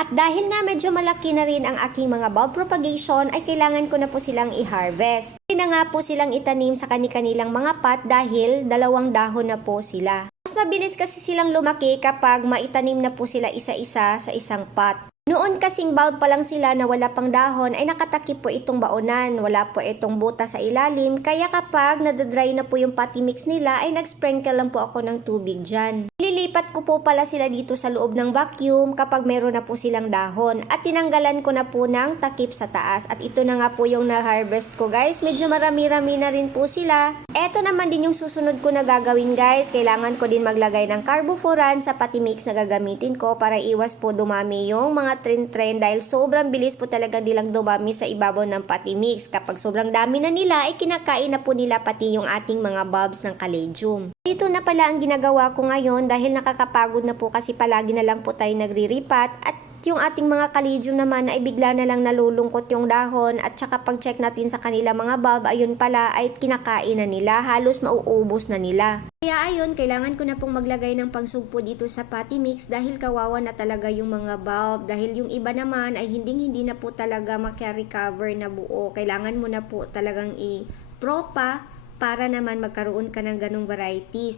At dahil nga medyo malaki na rin ang aking mga bulb propagation ay kailangan ko na po silang i-harvest. Hindi na nga po silang itanim sa kanilang mga pot dahil 2 dahon na po sila. Mas mabilis kasi silang lumaki kapag maitanim na po sila isa-isa sa isang pot. Noon kasing bulb pa lang sila na wala pang dahon ay nakatakip po itong baonan, wala po itong butas sa ilalim, kaya kapag nadadry na po yung potty mix nila ay nag-sprinkle lang po ako ng tubig dyan. Ililipat ko po pala sila dito sa loob ng vacuum kapag meron na po silang dahon at tinanggalan ko na po ng takip sa taas at ito na nga po yung na-harvest ko guys, medyo marami-rami na rin po sila. Eto naman din yung susunod ko na gagawin guys, kailangan ko din maglagay ng carbofuran sa potty mix na gagamitin ko para iwas po dumami yung mga tren dahil sobrang bilis po talaga nilang dumami sa ibabaw ng potty mix. Kapag sobrang dami na nila ay kinakain na po nila pati yung ating mga bulbs ng caladium. Dito na pala ang ginagawa ko ngayon dahil nakakapagod na po kasi palagi na lang po tayo nagre-repat at yung ating mga caladium naman ay bigla na lang nalulungkot yung dahon at saka pag check natin sa kanila mga bulb ayun pala ay kinakain na nila, halos mauubos na nila. Kaya ayun, kailangan ko na pong maglagay ng pangsugpo dito sa potty mix dahil kawawa na talaga yung mga bulb dahil yung iba naman ay hindi na po talaga maka-recover na buo. Kailangan mo na po talagang i-propa para naman magkaroon ka ng ganong varieties.